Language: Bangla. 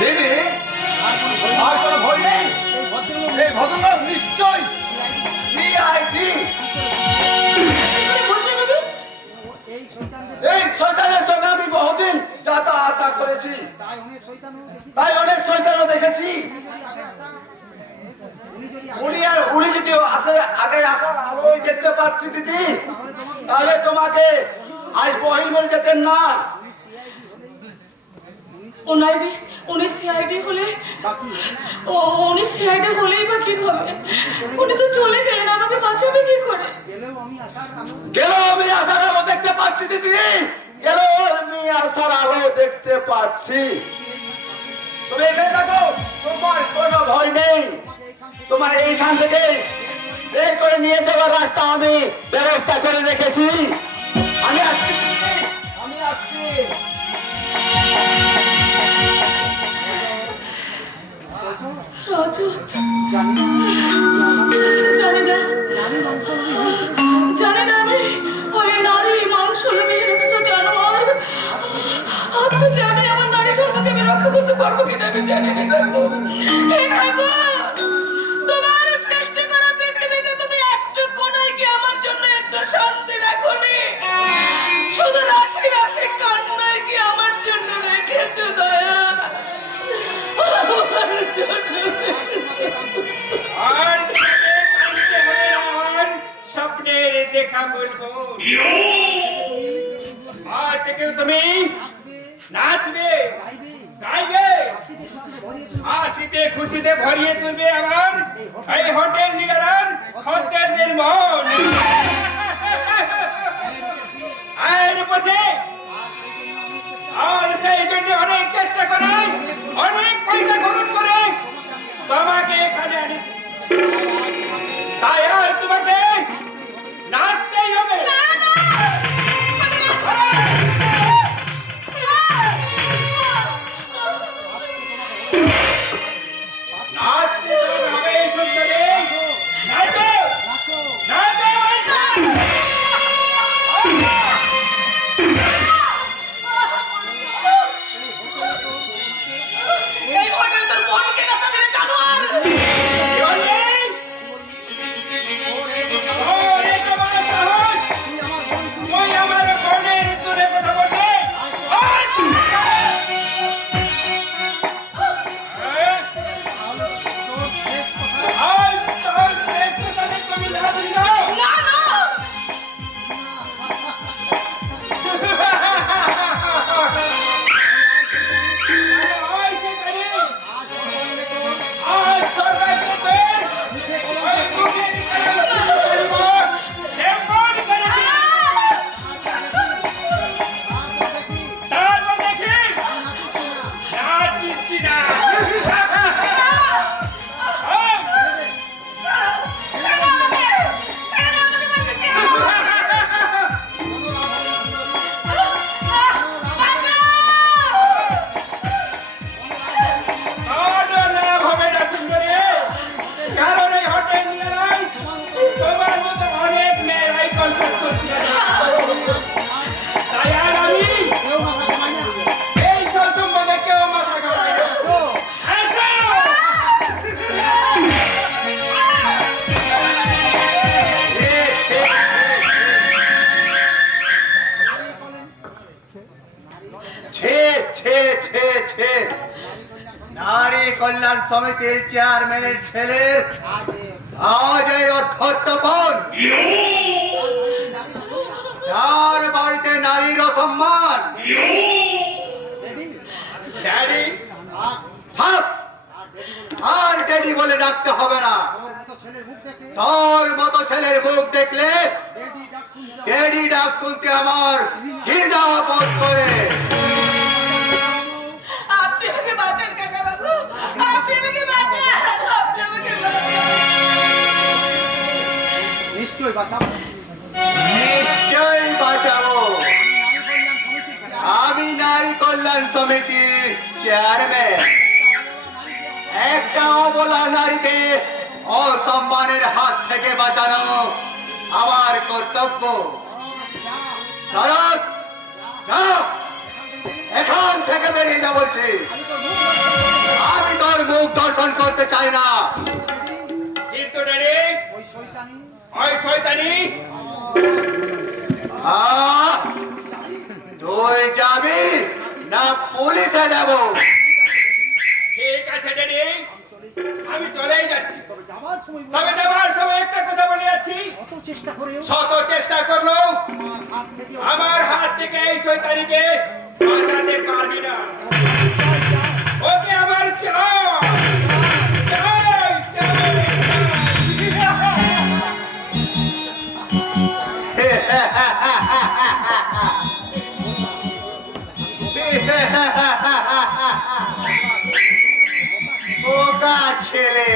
দেবী আর কোনো ভয় নেই। এই ভদ্রলোক নিশ্চয় সিআইডি। এই শয়তানের সঙ্গে আমি বহুদিন যাতা আশা করেছি, তাই অনেক শয়তানও দেখেছি। উনি যদি আগে আসার আলোয় দেখতে পাচ্ছি দিদি, তাহলে তোমাকে আজ বহির বলে যেতেন না। উনি সিআইডি হলেই বা কি হবে? উনি তো চলে গেলেন, আমাকে বাঁচাবে কি করে? গেলেও আমি আসার আলো দেখতে পাচ্ছি দিদি, গেলেও আমি আসার আলো দেখতে পাচ্ছি। তুমি এখানে থাকো, তোমার কোনো ভয় নেই। তোমার এইখান থেকে বের করে নিয়ে যাওয়ার রাস্তা আমি ব্যবস্থা করে রেখেছি। আমি আসছি দিদি, আমি আসছি। জানি না আমি ওই নারী মাংসলোভী হিংস্র জানোয়ার হাত থেকে আমি আমার নারী ধর্মকে আমি রক্ষা করতে পারবো কিনা আমি জানি না। তোমার সৃষ্টি করা পৃথিবীতে তুমি একটু কোনায় কি আমার জন্য একটু শান্তি রাখোনি? শুধু রাশি রাশি কান্নায় কি আমার জন্য রেখেছো দয়া? আমার জন্য আর স্বপ্নের দেখা বলবো, আজ থেকে তুমি নাচবে, গাইবে, হাসিতে খুশিতে ভরিয়ে তুলবে আমার এই হোটেল লিডার খদ্দেরদের মন। আর বসে আর সেই জন্য অনেক চেষ্টা করে, অনেক পয়সা খরচ করে তোমাকে এখানে আনিছি। তাই আর তোমাকে নাচতেই হবে। নাচতে হবে সুন্দরী, নাচো নাচো। এই হোটেলে তোর বোনকে নাচাবি না জানোয়ার? নারী কল্যাণ সমিতির চেয়ারম্যানের ছেলের আজ এই অধ্যক্ষপণ, যার বাড়িতে নারীর অসম্মান। আর ড্যাডি বলে ডাকতে হবে না। তোর মতো ছেলের মুখ দেখলে ড্যাডি ডাক শুনতে আমার ঘৃণা বোধ করে। আপনি আমাকে বাঁচান কাকা বাবু, আপনি আমাকে বাঁচান, আপনি আমাকে বাঁচান। নিশ্চয়ই বাঁচাবো, নিশ্চয়ই বাঁচাবো। আমি নারী কল্যাণ সমিতির চেয়ারম্যান। একটা অবলা নারীকে অসম্মানের হাত থেকে বাঁচানো আমার কর্তব্য। শরৎ যা, এখান থেকে বেরিয়ে যা বলছি। আমি তোর মুখ দর্শন করতে চাই না। কিন্তু ড্যাডি ওই শয়তানি তুই যাবি না পুলিশে যাব? ঠিক আছে ড্যাডি, আমি চলেই যাচ্ছি। তবে যাবার সময় একটা কথা বলে যাচ্ছি, শত চেষ্টা করলো আমার হাত থেকে এই শয়তানিকে বাঁচাতে পারবি না। ওকে আমার চাই চাই চাই। বোকা ছেলে।